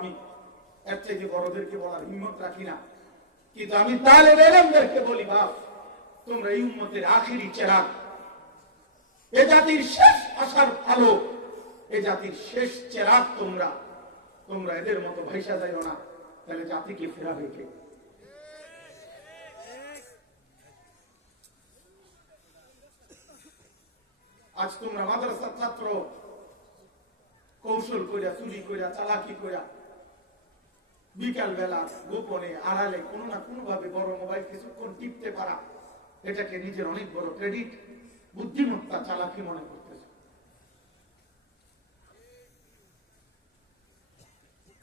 আমি এর থেকে বড়দেরকে বলার হিম্মত রাখি না, কিন্তু আমি তালেবে ইলমদেরকে বলি, বাপ তোমরা এই উম্মতের আখিরি চেরাগ, এ জাতির শেষ আশার আলো, এ জাতির শেষ চেরাগ, তোমরা এদের মতো ভাইসা যাইও না, তাহলে জাতিকে ফেরাবে কে? আজ তোমরা মাদ্রাসার ছাত্র, কৌশল কইরা, চুরি কইরা, চালাকি কইরা, বিকাল বেলা গোপনে আড়ালে কোনো না কোনো ভাবে বড় মোবাইল কিছুক্ষণ টিপতে পারা, এটাকে নিজের অনেক বড় ক্রেডিট, বুদ্ধিমত্তা, চালাকি মনে করতেছে।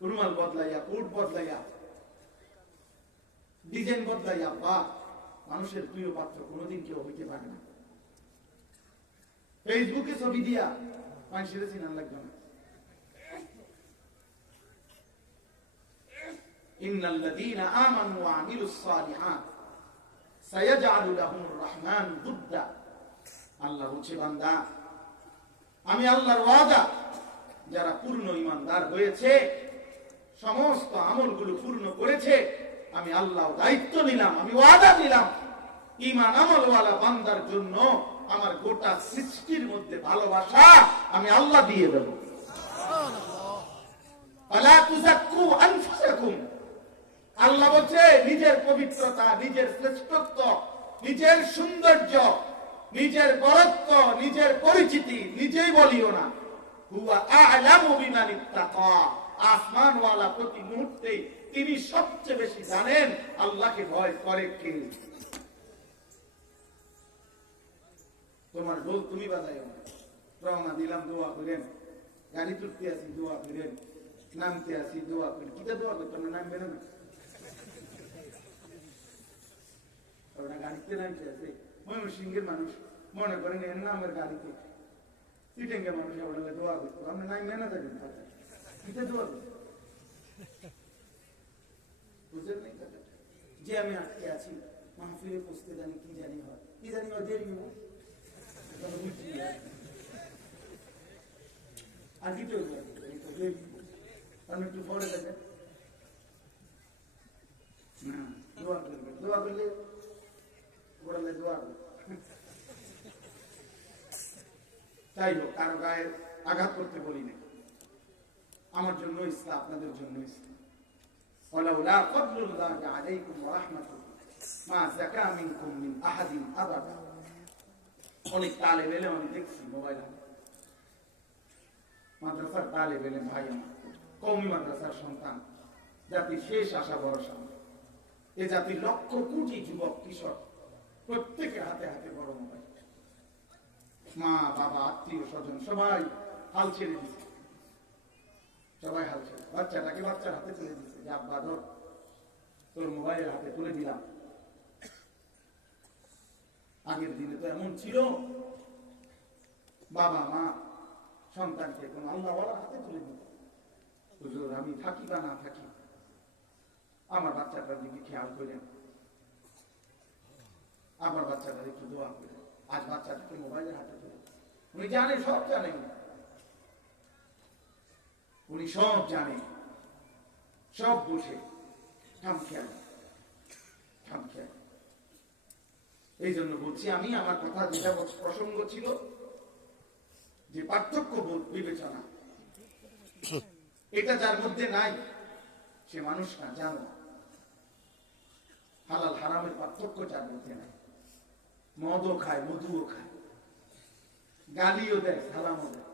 রুমাল বদলাইয়া, কোট বদলাইয়া, ডিজাইন বদলাইয়া, বা মানুষের প্রিয় পাত্র কোনোদিন কেউ হইতে পারে না। ফেসবুকে ছবি দিয়া মানুষের চিনান লাগবে না। ইন্নাল্লাযীনা আমানু ওয়া আমিলুস সালিহাত সায়াজআলু লাহুমুর রাহমানু উদ্দা। আল্লাহ বলছে, বান্দা আমি আল্লাহর ওয়াদা, যারা পূর্ণ ঈমানদার হয়েছে, সমস্ত আমলগুলো পূর্ণ করেছে, আমি আল্লাহ দায়িত্ব নিলাম, আমি ওয়াদা দিলাম, ঈমান আমলওয়ালা বান্দার জন্য আমার গোটা সৃষ্টির মধ্যে ভালোবাসা আমি আল্লাহ দিয়ে দেব। আলা তুযাক্কু আনফুসাকুম। আল্লাহ বলছে, নিজের পবিত্রতা, নিজের শ্রেষ্ঠত্ব, নিজের সৌন্দর্য, নিজের বরত্ব, নিজের পরিচিতি নিজেই বলিও না। হুয়া আ'লামু বিমান ইত্তাকা। আসমানওয়ালা প্রতি মুহূর্তে তিনি সবচেয়ে বেশি জানেন আল্লাহকে ভয় করে কে। তোমার ঢোল তুমি বাজাইও না। রওনা দিলাম, দোয়া করেন। গাড়ি তুলতে আসি, দোয়া করেন। নামতে আসি, দোয়া করেন। কিটা দোয়া করতে না, নামবে না। গাড়িতে নামতে আসে ময়মনসিংহের মানুষ, মনে করেন এর নামের গাড়িতে সিটেঙ্গে মানুষ ওটা দোয়া করতো, আপনি নামবে না থাকেন, কিটা দোয়া করতে বুঝলেন নাই? যে আমি আটকে আছি, মাহফিলে পৌঁছতে জানি, কি জানি হয়, কি জানি হয়, দেরি হয়, আর কি আমি একটু পরে দেখেন না, দোয়া করবে, দোয়া করলে ওরালে দোয়া করবে। তাই হোক, কারো গায়ে আঘাত করতে বলি না। আমার জন্য ইসলাম, আপনাদের জন্য ইসলাম। ওয়ালাউলা ফাদলুল্লাহি আলাইকুম ওয়া রাহমাতুহু মা যাকা মিনকুম মিন আহাদিন আবাদা। অনেক তালেব ইলম আমি দেখছি মোবাইলে, মাদ্রাসার তালেব ইলম ভাই আমার, কওমি মাদ্রাসার সন্তান, জাতির শেষ আশা ভরসা। এ জাতির লক্ষ কোটি যুবক কিশোর, প্রত্যেকের হাতে হাতে বড় মোবাইল। মা বাবা আত্মীয় স্বজন সবাই হাল ছেড়ে দিচ্ছে, সবাই হাল ছেড়ে বাচ্চাটাকে বাচ্চার হাতে তুলে দিচ্ছে, যে আব্বা ধর তোর মোবাইলের হাতে তুলে দিলাম। আগের দিনে তো এমন ছিল, বাবা মা সন্তানকে কোন আল্লাহওয়ালার হাতে তুলে দিত। হুজুর আমি থাকি বা না থাকি, আমার বাচ্চাটার দিকে খেয়াল করেন, আমার বাচ্চাটার একটু দোয়া করেন। আজ বাচ্চাটাকে মোবাইলের হাতে তুলে, উনি জানে, সব জানেন, উনি সব জানেন, সব বসে খামখেয়াল। এই জন্য বলছি আমি, আমার কথা যেটা প্রসঙ্গ ছিল, যে পার্থক্য বিবেচনা, এটা যার মধ্যে নাই সে মানুষ না, জানো। হালাল হারামের পার্থক্য যার মধ্যে নাই, মদও খায়, মধুও খায়, গালিও দেয়, সালামও দেয়,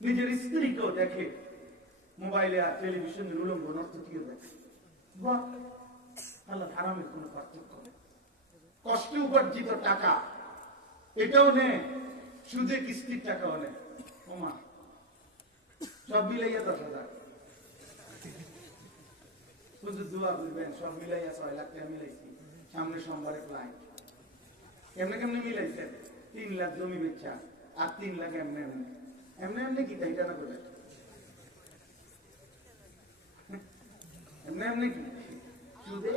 নিজের স্ত্রীকেও দেখে মোবাইলে আর টেলিভিশনের উলঙ্গ নর্তকীও দেখে। হালাল হারামের কোন পার্থক্য নেই। কষ্টে উপার্জিত টাকা এটাও নেই, সুদে কিস্তির টাকাও নেই। ওমা সব মিলাইয়া 10,000, শুধু দোয়া করবেন, সব মিলাইয়া 6 লাখ টাকা মিলাইছি। সামনে সোমবারে ক্লায়েন্ট, কেমনে কেমনে মিলাইছেন? 3 লাখ জমি বেচা আর 3 লাখ এমনি এমনি এমনি এমনি কি তাই জানা করে এমনি এমনি কি সুদে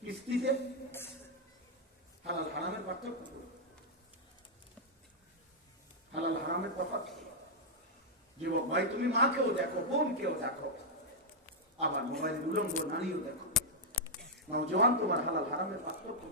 কিস্তিতে। হালাল হারামের পার্থক্য, হালাল হারামের তফাৎ। যুবক ভাই, তুমি মাকেও দেখো, বোনকেও দেখো, আবার মোবাইল উলঙ্গ নারীও দেখো। নওজোয়ান, তোমার হালাল হারামের পার্থক্য।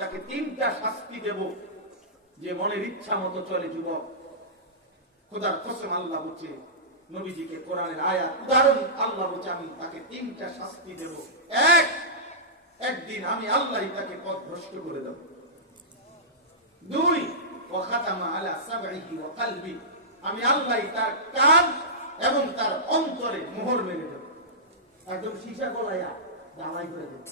তাকে তিনটা শাস্তি দেব যে মনের ইচ্ছা মতো চলে। যুবক, খোদার কসম, আল্লাহ বলছে, নবীজিকে কোরআনের আয়াত উদাহরণ আল্লাহ বলছে, আমি তাকে তিনটা শাস্তি দেব। একদিন আমি আল্লাহ তাকে পথভ্রষ্ট করে দেব। দুই, ওয়াখাতামা আলা সাবঈহি ওয়া কলবি, আমি আল্লাহ তার কান এবং তার অন্তরে মোহর মেরে দেব, একদম সীসা গলায়া দামাই করে দেব।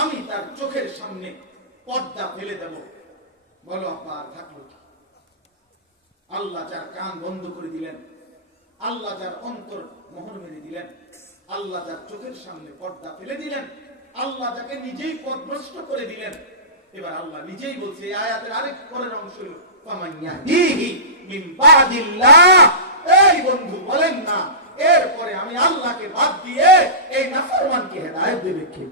আমি তার চোখের সামনে পর্দা ফেলে দেব। বলো আব্বা, আর থাকলো কি? আল্লাহ যার কান বন্ধ করে দিলেন, আল্লাহ যার অন্তর মোহর মেরে দিলেন, আল্লাহ যার চোখের সামনে পর্দা ফেলে দিলেন, আল্লাহ যাকে নিজেই পথভ্রষ্ট করে দিলেন। এবার আল্লাহ নিজেই বলছে, এই আয়াতের আরেক পরের অংশ, এই বন্ধু বলেন না, এরপরে আমি আল্লাহকে বাদ দিয়ে এই নাফরমানকে হেদায়েত দেবে কে?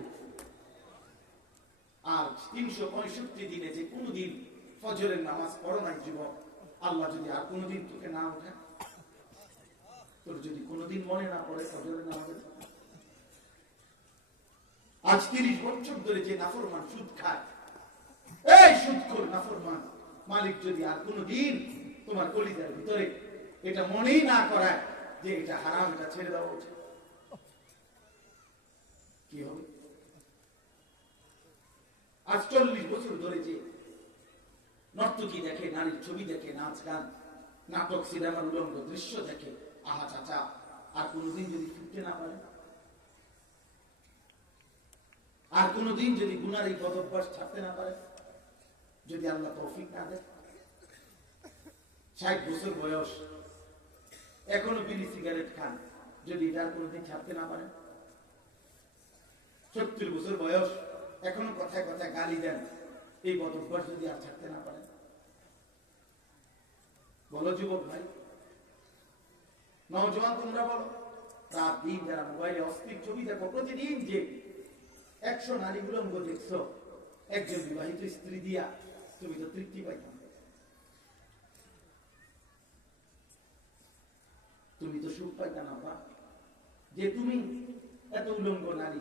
আর 365 দিনে যে কোনদিন ফজরের নামাজ পড়ো নাই যুবক, আল্লাহ যদি আর কোনদিন তোকে না উঠায়, তোর যদি কোনদিন মনে না পড়ে ফজরের নামাজে, আজ 30 বছর ধরে যে নাফরমান সুদ খায়, এই সুদখোর নাফরমান মালিক যদি আর কোনদিন তোমার কলিজার ভিতরে এটা মনেই না করায় যে এটা হারাম, এটা ছেড়ে দেওয়া উচিত, কি হবে? আজ 40 বছর ধরে যে নর্তকী দেখে, নারীর ছবি দেখে, নাচ গান, নাটক, সিনেমার উলঙ্গ দৃশ্য দেখে, আহা চাচা, আর কোনদিন যদি ফিরতে না পারে, আর কোনদিন যদি গুনার এই বদভ্যাস ছাড়তে না পারে, যদি আল্লাহ তৌফিক না দেয়, 60 বছর বয়স এখনো বিড়ি সিগারেট খান, যদি এটা কোনদিন ছাড়তে না পারে, 70 বছর বয়স এখনো কথায় কথায় গালি দেন, এই বদভ্যাস যদি আর ছাড়তে না পারে, বলো যুবক ভাই, নওজোয়ান তোমরা বলো, রাত দিন যারা মোবাইলে অস্থির ছবি দেখো, প্রতিদিন যে 100 নারী উলঙ্গ দেখছো, একজন বিবাহিত স্ত্রী দিয়া তুমি তো তৃপ্তি পাইতাম, তুমি তো সুখ পাইতা না বা, যে তুমি এত উলঙ্গ নারী,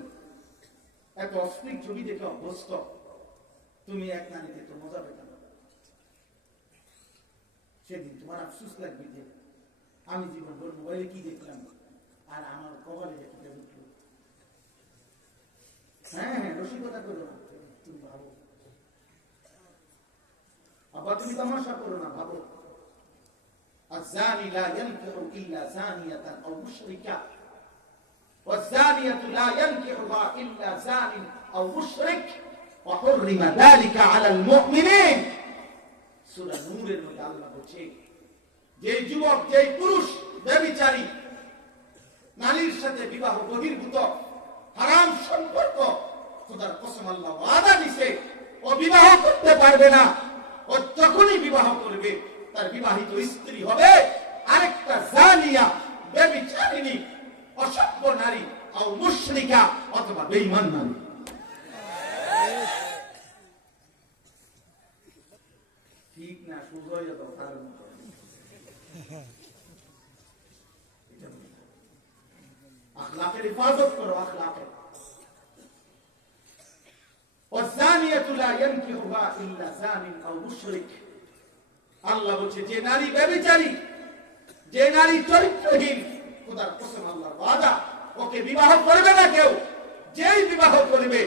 এত অশ্লীল ছবি দেখে অভ্যস্ত, তুমি এক নারীতে তো মজা পেতাম না। সেদিন তোমার আফসোস লাগবে যে আমি জীবনভর মোবাইলে কি দেখলাম, আর আমার কপালে দেখতে দেখলো। হ্যাঁ, রসিকতা করো না, তুমি ভাবো, আবার তুমি তামাশা করো না, ভাবো। الزاني لا ينكح إلا زانية أو مشركة والزانية لا ينكحها إلا زان أو مشرك وحرم ذلك على المؤمنين। সূরা নূরের মধ্যে আল্লাহ বলছে, যে যুবক, যে পুরুষ ব্যভিচারী, নারীর সাথে বিবাহ বহির্ভূত হারাম সম্পর্ক, খোদার কসম আল্লাহ ওয়াদা দিয়েছে, ও বিবাহ করতে পারবে না। ও যখনই বিবাহ করবে, তার বিবাহিত স্ত্রী হবে আরেকটা জানিয়া, ব্যভিচারিণী, অসভ্য নারী, আর মুশরিকা অথবা বেঈমান নারী। ঠিক না? সুজয় তো কারণ আখলাকের হিফাজত করো, আখলাকের। والزانية لا ينكحها إلا زان أو مشرك। আল্লাহ বলছে, যে নারী ব্যভিচারী, যে নারী চরিত্রহীন, খোদার কসম আল্লাহর ওয়াদা, ওকে বিবাহ করবে না কেউ। যেই বিবাহ করবে,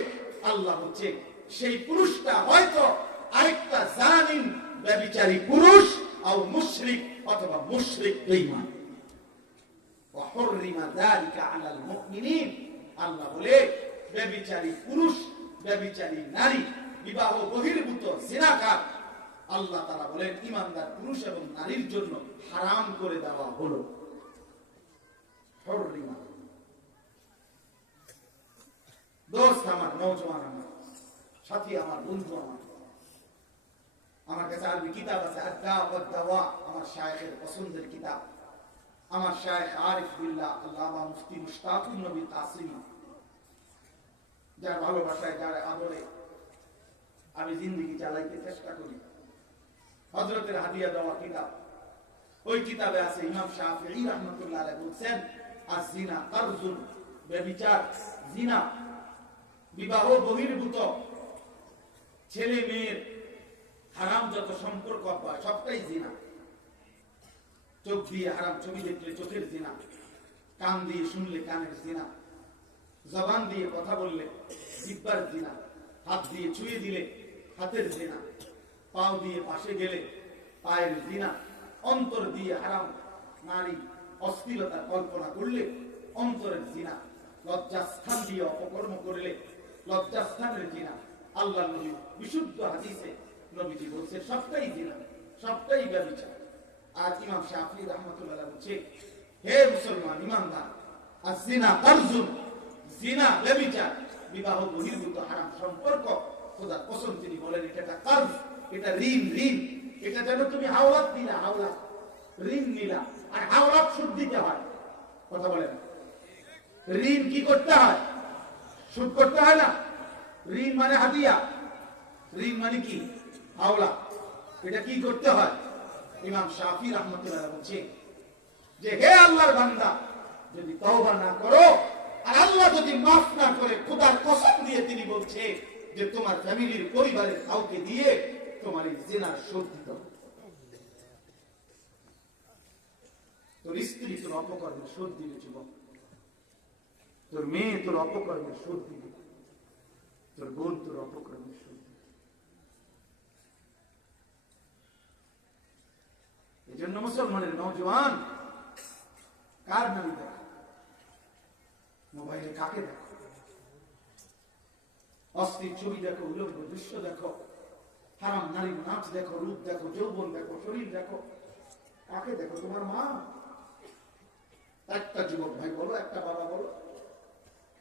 আল্লাহ বলছে সেই পুরুষটা হয়তো আরেকটা জানিন ব্যভিচারী পুরুষ আও মুশরিক অথবা মুশরিক বেঈমান। ওয়া হুররিমা যালিকা আলাল মুমিনিন, আল্লাহ বলে ব্যভিচারী পুরুষ, ব্যভিচারী নারী, বিবাহ বহির্ভূত জিনাকার, আল্লাহ তাআলা বলেন ঈমানদার পুরুষ এবং নারীর জন্য হারাম করে দেওয়া হলো। হুররিমা। দোস্ত আমার, নওজওয়ান আমার, সাথী আমার, বন্ধু আমার কাছে আরবি কিতাব আছে, আদ-দা ওয়াদ দাওয়া, আমার শায়েখের পছন্দের কিতাব। আমার শায়েখ আরিফ বিল্লাহ আল্লামা মুফতি মুশতাকুর নবী কাসিমি, যার ভালোবাসায়, যার আদরে আমি জিন্দেগি চালাইতে চেষ্টা করি, হযরতের হাদিয়া দেওয়া কিতাব। ওই কিতাবে আছে ইমাম শাফিঈ রাহমাতুল্লাহ আলাইহি বলেছেন, আয-যিনা কারজুন, ব্যভিচার, জিনা, বিবাহ বহির্ভূত ছেলে মেয়ের হারাম যত সম্পর্ক হয় সবটাই জিনা। চোখ দিয়ে হারাম ছবি দেখলে চোখের জিনা, কান দিয়ে শুনলে কানের জিনা, জবান দিয়ে কথা বললে জিহ্বার জিনা, হাত দিয়ে ছুঁয়ে দিলে হাতের জিনা, পাও দিয়ে পাশে গেলে পায়ের জিনা, অন্তর দিয়ে হারাম নারী অশ্লীলতার কল্পনা করলে অন্তরের জিনা, লজ্জাস্থান দিয়ে অপকর্ম করলে লজ্জাস্থানের জিনা। আল্লাহ নবী বিশুদ্ধ হাদিসে নবীজি বলছে সবটাই জিনা, সবটাই ব্যভিচার। আর ইমাম শাফিঈ রাহমাতুল্লাহ বলছে, হে মুসলমান ঈমানদার, আয-যিনা কারজুন, জিনা ব্যভিচার, বিবাহ বহির্ভূত হারাম সম্পর্ক, খোদার কসম তিনি বলেন এটা একটা কার্জ, এটা ঋণ, ঋণ। এটা যেন তুমি হাওলাত দিলা, হাওলাত ঋণ নিলা, আর হাওলাত সুদ দিতে হয়। কথা বলেন, ঋণ কি করতে হয়? সুদ করতে হয় না। ঋণ মানে হাদিয়া, ঋণ মানে কি? হাওলা। এটা কি করতে হয়? ইমাম শাফিঈ রাহমাতুল্লাহ বলছে যে হে আল্লাহর বান্দা, যদি তওবা না করো আর আল্লাহ যদি মাফ না করে, খোদার কসম দিয়ে তিনি বলছে যে তোমার ফ্যামিলির পরিবারের কাউকে দিয়ে তোমার এই জিনার শোধ দিতে হবে। তোর স্ত্রী তোর অপকর্মের শোধ দিবে, যুবক। তোর মেয়ে তোর অপকর্মের শোধ দিবে, তোর বোন তোর অপকর্মের শোধ দিবে। এই জন্য মুসলমানের নওজওয়ান কার নারী দেখো, মোবাইলে কাকে দেখো, অশ্লীল ছবি দেখো, উলঙ্গ দৃশ্য দেখো, হারাম নারীর নাচ দেখো, রূপ দেখো, যৌবন দেখো, শরীর দেখো, কাকে দেখো? তোমার মা। একটা যুবক ভাই বলো, একটা বাবা বলো,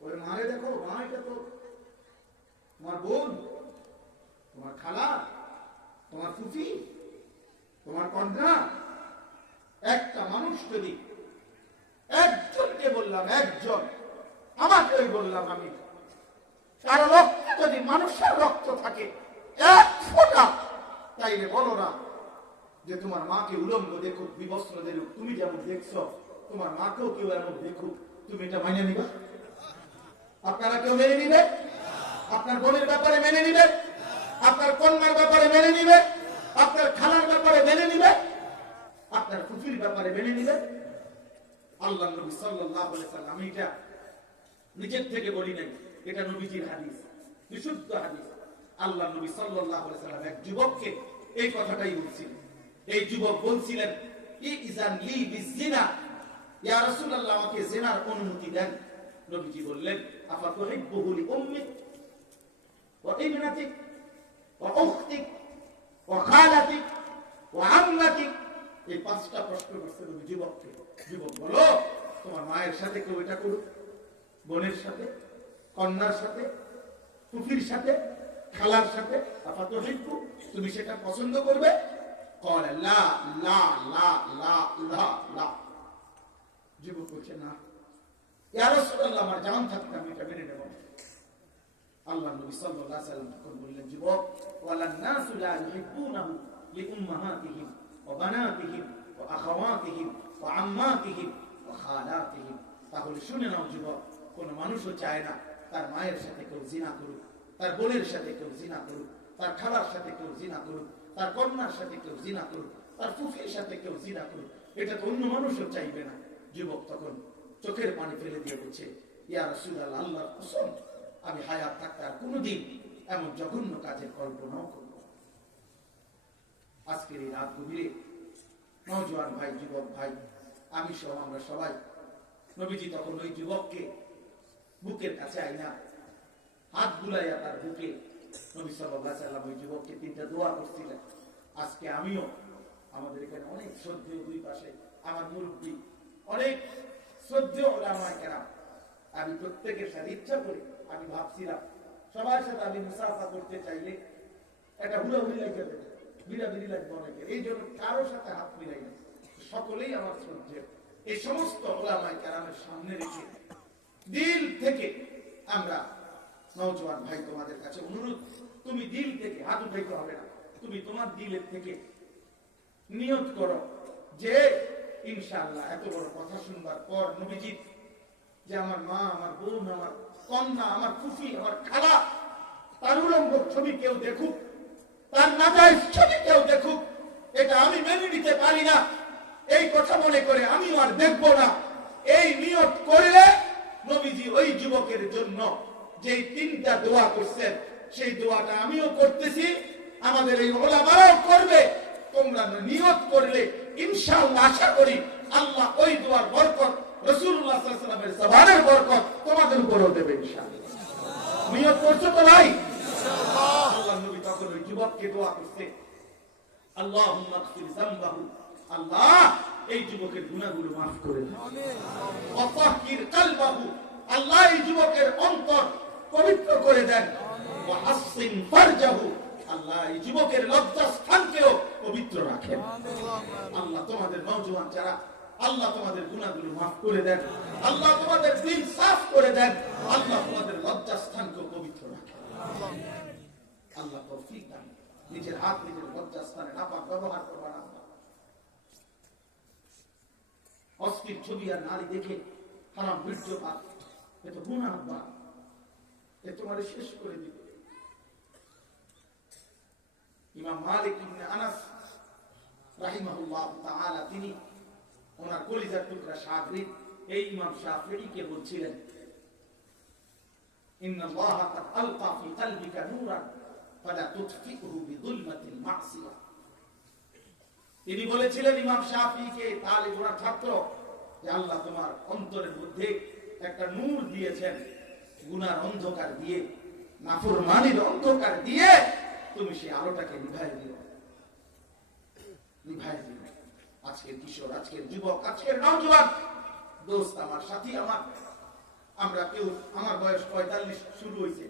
ওই মারে দেখো, মা এটা তো তোমার বোন, তোমার খালা, তোমার ফুফি, তোমার কন্যা। একটা মানুষ যদি, একজনকে বললাম, একজন, আমাকে বললাম আমি, কারো রক্ত যদি মানুষের রক্ত থাকে এক ফোঁটা, তাইলে বলো না যে তোমার মাকে উলঙ্গ দেখুক, বিবস্ত্র দেখুক, তুমি যেমন দেখছো তোমার মাকেও কেউ এমন দেখুক, তুমি এটা মেনে নিবে? আপনারা কেউ মেনে নিবে? আপনার বোনের ব্যাপারে মেনে নিবে? আপনার কন্যার ব্যাপারে মেনে নিবে? আপনার খালার ব্যাপারে মেনে নিবে? আপনার ফুফির ব্যাপারে মেনে নিবে? আল্লাহ নবী সাল্লাল্লাহু আলাইহি ওয়াসাল্লাম, আমি এটা নিজের থেকে বলি নাই, এটা নবীজির হাদিস, বিশুদ্ধ হাদিস। আল্লাহ নবী সাল্লাল্লাহু আলাইহি ওয়াসাল্লাম এক যুবককে এই কথাটাই বলছিলেন। এই যুবক বলছিলেন, ইজান লি বিজিনা, ইয়া রাসূলুল্লাহ, আমাকে জিনার অনুমতি দেন। নবীজি বললেন, আফা তুহিব্বুহু লি উম্মিক ওয়া ইবনাতিক ওয়া উখতিক ওয়া খালাতিক ওয়া আম্মাতিক। এই পাঁচটা প্রশ্ন করছে নবী যুবককে। যুবক বলো, তোমার মায়ের সাথে কেউ এটা করুক, বোনের সাথে, কন্যার সাথে, ফুফির সাথে, খালার সাথে, আফা তুহিব্বু, তুমি সেটা পছন্দ করবে? قال لا لا لا لا لا لا। যুবক বলছে, না ইয়া রাসূলুল্লাহ, আমার জান থাকতে আমি এটা মেনে নেব। আল্লাহ নবী সাল্লাল্লাহু আলাইহি ওয়াসাল্লাম তখন বললেন, যুবক, ওয়ালান নাসু লা ইউহিব্বুনাহু লিউম্মাহাতিহিম ওয়া বানাতিহিম ওয়া আখাওয়াতিহিম ওয়া আম্মাতিহিম ওয়া খালাতিহিম। তাহলে শুনে নাও যুবক, কোন মানুষও চায় না তার মায়ের সাথে কেউ জিনা করুক, তার বোনের সাথে কেউ জিনা করুক, তার খালার সাথে কেউ জিনা করুক, তার কন্যার সাথে কেউ জিনা করুক, তার ফুফির সাথে কেউ জিনা করুক। এটা তো অন্য মানুষও চাইবে না। যুবক তখন চোখের পানি ফেলে দিয়ে বলছে, ইয়া রাসূলুল্লাহ, আল্লাহর কসম, আমি হায়াত থাকতে আর কোনোদিন এমন জঘন্য কাজের কল্পনাও করব। আজকের এই রাত গভীরে নওজোয়ান ভাই, যুবক ভাই, আমি সহ আমরা সবাই, নবীজি তখন ওই যুবককে বুকের কাছে আইনা হাত বুলাইয়া তার বুকে নবী সাল্লাল্লাহু আলাইহি ওয়াসাল্লাম ওই যুবককে তিনটা দোয়া করছিলেন। আজকে আমিও, আমাদের এখানে অনেক শ্রদ্ধেয় দুই পাশে আমার মুরব্বী, অনেক শ্রদ্ধেয় ওলামায়ে কেরাম, আমি প্রত্যেকের সাথে ইচ্ছা করি, আমি ভাবছিলাম সবার সাথে আমি মুসাফা করতে চাইলে একটা হুড়াহুড়ি লাগবে, বিড়াবিড়ি লাগবে অনেকের, এই জন্য কারোর সাথে হাত মিলাই না। সকলেই আমার শ্রদ্ধেয়। এই সমস্ত ওলামায়ে কেরামের সামনে রেখে দিল থেকে আমরা নওজোয়ান ভাই তোমাদের কাছে অনুরোধ, তুমি দিল থেকে, হাত উঠাইতে হবে না, তুমি তোমার দিলের থেকে নিয়ত করো যে ইনশাআল্লাহ এত বড় কথা শুনবার পর নবীজি যে আমার মা, আমার বোন, আমার কন্যা, আমার ফুফি, আমার খালা, তার উলঙ্গ ছবি কেউ দেখুক, তার নাজায়েজ ছবি কেউ দেখুক, এটা আমি মেনে নিতে পারি না। এই কথা মনে করে আমি আর দেখবো না। এই নিয়ত করলে নবীজি ওই যুবকের জন্য যে তিনটা দোয়া করছেন, সেই দোয়াটা আমিও করতেছি, আমাদের এই ওলামারাও করবে। তোমরা নিয়ত করলে ইনশাআল্লাহ আশা করি আল্লাহ ওই দোয়ার বরকত, রাসূলুল্লাহ সাল্লাল্লাহু আলাইহি ওয়াসাল্লামের জবানের বরকত তোমাদের উপরও দেবে ইনশাআল্লাহ। নিয়ত করছো তো ভাই? ইনশাআল্লাহ। আল্লাহর নবী তখন ওই যুবককে দোয়া করতে, আল্লাহুম্মা গফির যামবাহু, আল্লাহ এই যুবকের গুনাহগুলো maaf করে দাও। আমিন। ওয়া তাহহির কলবাহু, আল্লাহ এই যুবকের অন্তর পবিত্র করে দেন। ওয়া হাসসিন ফারজাহু, আল্লাহ এই যুবকের লজ্জাস্থানকেও পবিত্র রাখেন। আল্লাহ তোমাদের নওজোয়ান যারা, আল্লাহ তোমাদের গুনাহগুলো maaf করে দেন, আল্লাহ তোমাদের দিল সাফ করে দেন, আল্লাহ তোমাদের লজ্জাস্থানকেও পবিত্র রাখেন। আল্লাহ তৌফিক দান। নিজের হাত নিজের লজ্জাস্থানে নাপাক ব্যবহার করবা না। অশ্লীল ছবি আর নারী দেখে হারাম বীর্যপাত, এত গুনাহ, এ তোমার শেষ করে দিবে। ইমাম মালিক ইবনে আনাস রাহিমাহুল্লাহ তাআলা, তিনি ওনার কলিজার টুকরা শাগরিদ এই ইমাম শাফিঈকে বলছিলেন, ইন্নাল্লাহ কাদ আলকা ফি কলবিকা নূরান ফালা তুতফিহু বিযুলমাতিল মাসিয়া। তিনি বলেছিলেন ইমাম শাফিঈকে, তালিব ওনার ছাত্র, যে আল্লাহ তোমার অন্তরের মধ্যে একটা নূর দিয়েছেন, গুনার অন্ধকার দিয়ে, নাফরমানির অন্ধকার দিয়ে তুমি সেই আলোটাকে নিভাই দিও, নিভাই দিও। আজকের কিশোর, আজকের যুবক, আজকের নওজোয়ান দোস্ত, আমার সাথী, আমরা কেউ, আমার বয়স 45 শুরু হয়েছে,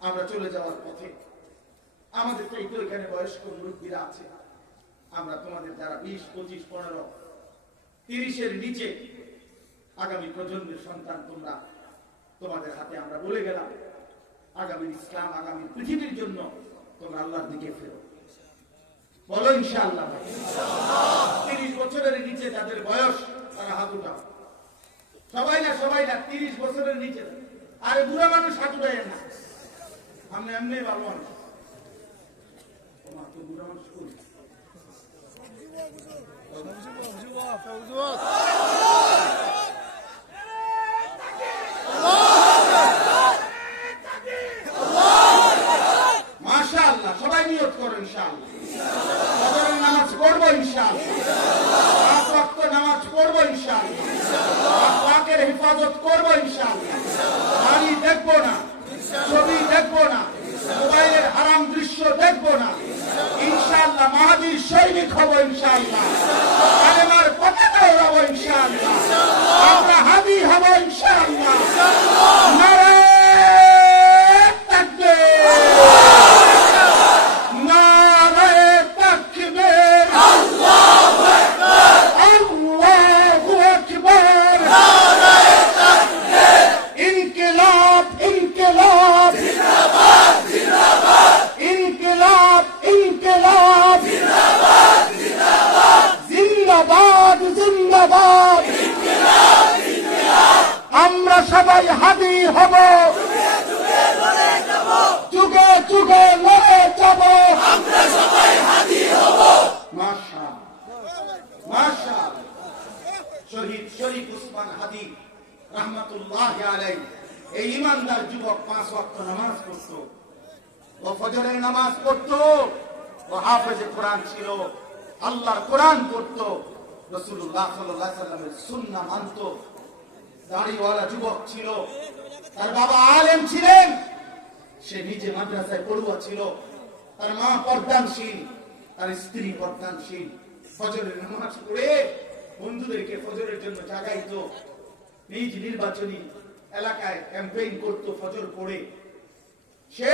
আমরা চলে যাওয়ার পথে, আমাদের চাইতে এখানে বয়স্ক মুরব্বীরা আছে। আমরা তোমাদের যারা 20, 25, 15, 30-এর নিচে আগামী প্রজন্মের সন্তান তোমরা, তোমাদের হাতে আমরা বলে গেলাম, আগামী ইসলাম, আগামী পৃথিবীর জন্য তোমরা আল্লাহর দিকে ফেরো। বলো ইনশাআল্লাহ। 30 বছরের নিচে যাদের বয়স, তারা হাত উঠাও। সবাই না 30 বছরের নিচে। আরে বুড়া মানুষ হাত উঠায় না, আমরা এমনি ভালো মানুষ। তোমার তো বুড়া মানুষ করি। মাশাআল্লাহ, সবাই নিয়ত করো ইনশাআল্লাহ। ফজরের নামাজ পড়বো ইনশাআল্লাহ, 5 ওয়াক্ত নামাজ পড়বো ইনশাআল্লাহ, পাকের হেফাজত করবো ইনশাআল্লাহ। বাড়ি দেখবো না, ছবি দেখবো না, মোবাইলের হারাম দৃশ্য দেখবো না ইনশাআল্লাহ। মাহাদির সৈনিক হবো ইনশাআল্লাহ, কালেমার পতাকা উড়াবো ইনশাআল্লাহ, আমরা হাদি হবো ইনশাআল্লাহ। নারে তাকবীর, নারে তাকবীর, আল্লাহু আকবার, আল্লাহু আকবার, নারে তাকবীর, ইনকিলাব, ইনকিলাব, জিন্দাবাদ, জিন্দাবাদ, ইনকিলাব, ইনকিলাব, জিন্দাবাদ, জিন্দাবাদ, জিন্দাবাদ, জিন্দাবাদ, ইনকিলাব, ইনকিলাব। আমরা সবাই হাদি হব, যুগে যুগে লড়ে যাব, আমরা সবাই হাদি হব। মাশাআল্লাহ, মাশাআল্লাহ। শহীদ শরীফ উসমান হাদি রাহমাতুল্লাহি আলাইহি, এই ইমানদার যুবক 5 ওয়াক্ত নামাজ পড়তো, ও ফজরের নামাজ পড়তো, ও হাফেজে কোরআন ছিল, আল্লাহর কোরআন পড়তো, রাসূলুল্লাহ সাল্লাল্লাহু আলাইহি ওয়াসাল্লামের সুন্নাহ মানতো, দাড়িওয়ালা যুবক ছিল, তার বাবা আলেম ছিলেন, সে নিজে মাদ্রাসায় পড়ুয়া ছিল, তার মা পর্দানশীল, তার স্ত্রী পর্দানশীল। ফজরের নামাজ পড়ে বন্ধুদেরকে ফজরের জন্য জাগাইতো, নিজ নির্বাচনী এলাকায় ক্যাম্পেইন করত ফজর পড়ে। সে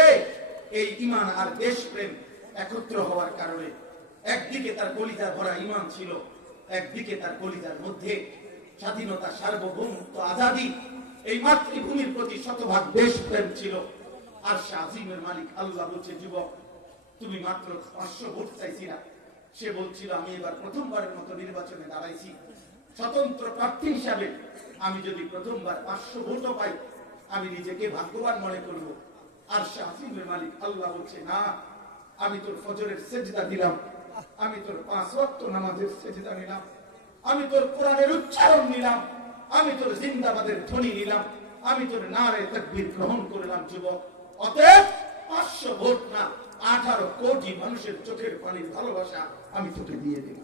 এই ঈমান আর দেশপ্রেম একত্র হওয়ার কারণে একদিকে তার কলিজা ভরা ঈমান ছিল, একদিকে তার কলিজার মধ্যে স্বাধীনতা, সার্বভৌমত্ব, আজাদী, এই মাতৃভূমির প্রতি শতভাগ দেশপ্রেম ছিল। আর সে আজিমের মালিক আল্লাহ বলছে, যুবক তুমি মাত্র 500 ভোট চাইছিলা। সে বলছিল, আমি এবার প্রথমবারের মতো নির্বাচনে দাঁড়াইছি স্বতন্ত্র প্রার্থী হিসাবে, আমি যদি প্রথমবার 500 ভোটও পাই আমি নিজেকে ভাগ্যবান মনে করব। আর সে আজিমের মালিক আল্লাহ বলছে, না, আমি তোর ফজরের সেজদা দিলাম, আমি তোর 5 ওয়াক্ত নামাজের সেজদা নিলাম, আমি তোর কোরআনের উচ্চারণ নিলাম, আমি তোর জিন্দাবাদের ধ্বনি নিলাম, আমি তোর নারে তাকবীর গ্রহণ করলাম। যুবক, অতএব 500 ভোট না, 18 কোটি মানুষের চোখের পানির ভালোবাসা আমি তোকে দিয়ে দিই।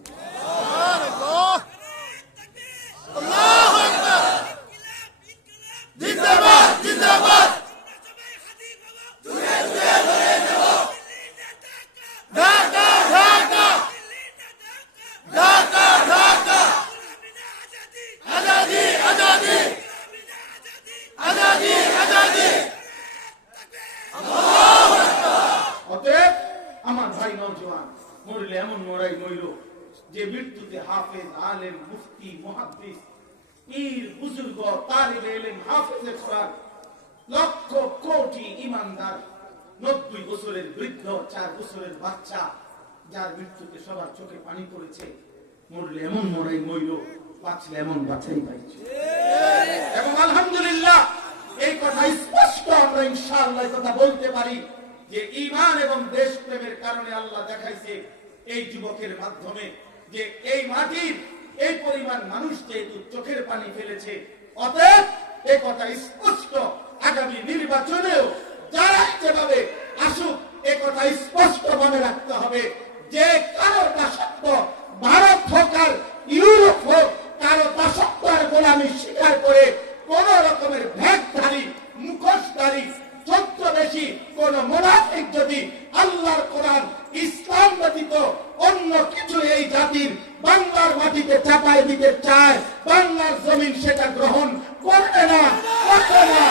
আল্লাহু আকবার, জিন্দাবাদ জিন্দাবাদ, জুড়ে জুড়ে ধরে দেব, ঢাকা ঢাকা ঢাকা ঢাকা, আজাদি আজাদি আজাদি আজাদি। অতএব আমার ভাই নওজোয়ান, মরলে এমন মরাই মইল যে মৃত্যুতে হাফেজ, আলেম, মুফতি, মুহাদ্দিস, পীর, বুজুর্গ, তালিবে ইলম, হাফেজে কোরআন, লক্ষ কোটি ঈমানদার, 90 বছরের বৃদ্ধ, 4 বছরের বাচ্চা, যার মৃত্যুতে সবার চোখে পানি পড়েছে, মরলে এমন মরাই মইল, বাঁচলে এমন বাঁচাই পাইছে। এবং আলহামদুলিল্লাহ এই কথা স্পষ্ট আমরা ইনশাআল্লাহ কথা বলতে পারি যে ঈমান এবং দেশপ্রেমের কারণে আল্লাহ দেখাইছে এই যুবকের মাধ্যমে যে এই মাটির এই পরিমাণ মানুষ যেহেতু চোখের পানি ফেলেছে, অতএব এই কথা স্পষ্ট আগামী নির্বাচনেও যারা যেভাবে আসুক এ কথা স্পষ্ট মনে রাখতে হবে যে কারো দাসত্ব, ভারত হোক আর ইউরোপ হোক, কারো দাসত্ব আর গোলামি স্বীকার করে কোন রকমের ভেকধারী, মুখোশধারী, ছদ্মবেশী কোন মুনাফিক যদি আল্লাহর কোরআন, ইসলাম ব্যতীত অন্য কিছু এই জাতির বাংলার মাটিতে চাপায় দিতে চায়, বাংলার জমিন সেটা গ্রহণ করবে না, করবে না।